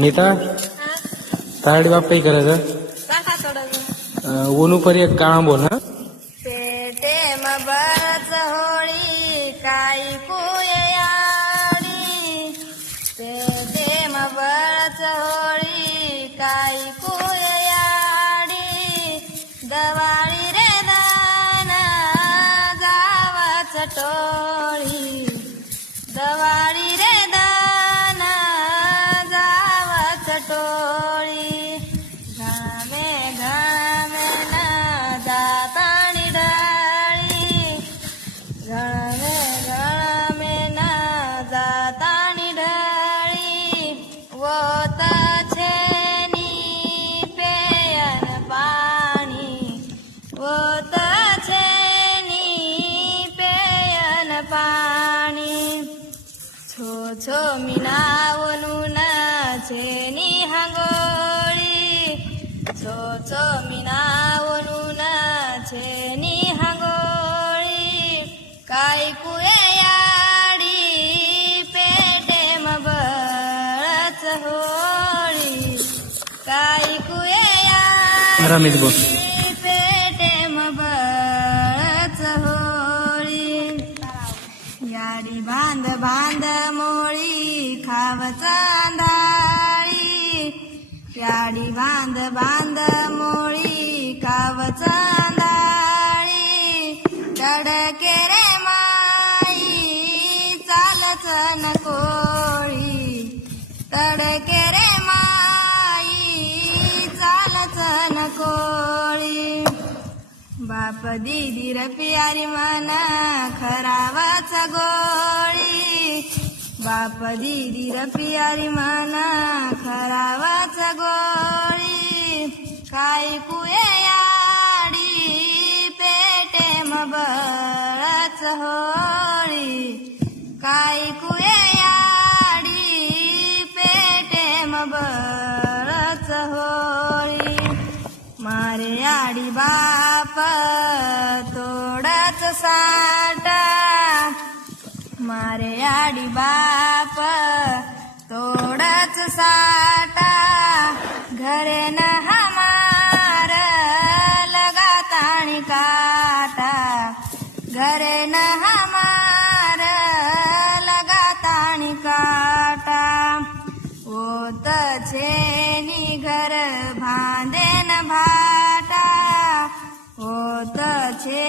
नीता तारडी बाप काही करायचं सांगा थोडं ओनू परी एक काळा बोल हा पेटे बरच होळी काही कुयाडी पेटे बरच होळी काही कुयाडी दवाळी रे दान जावच टोळी दवाळी रे दान जावच टोळी घामे घामे ना जातानी ढाळी घामे घामे ना जातानी ढाळी वोत छेनी पेयन पाणी वोत छेनी पेयन पाणी छो छो मीनावनु ना छेनी हांगोळी छो छो मीनावनु ना छेनी हांगोळी काय कुयाडी पेटे बळच होळी काय कुयाडी रमेश बोल पेटे बळच होळी याडी बांध बांध मोळी खावचा अंधाळी याडी बांध बांध मोळी खावचा अंधाळी कडके रे माई चालच नकोळी कडके रे माई चालच नकोळी बाप दीदी र प्यारी मना खरावाच गोळी बाप दीदी र प्यारी मना खरावाच गोळी काय कुयाडी पेटे बळच होळी काय कुयाडी पेटे बळच होळी मारे आडी बाप तोडच साठा मारे आडी बाप तोडच साठा घरे न हमार लगाताणी काटा घरे न हमार लगाताणी काटा ओत छेनी घर भांदेन भाटा होत छे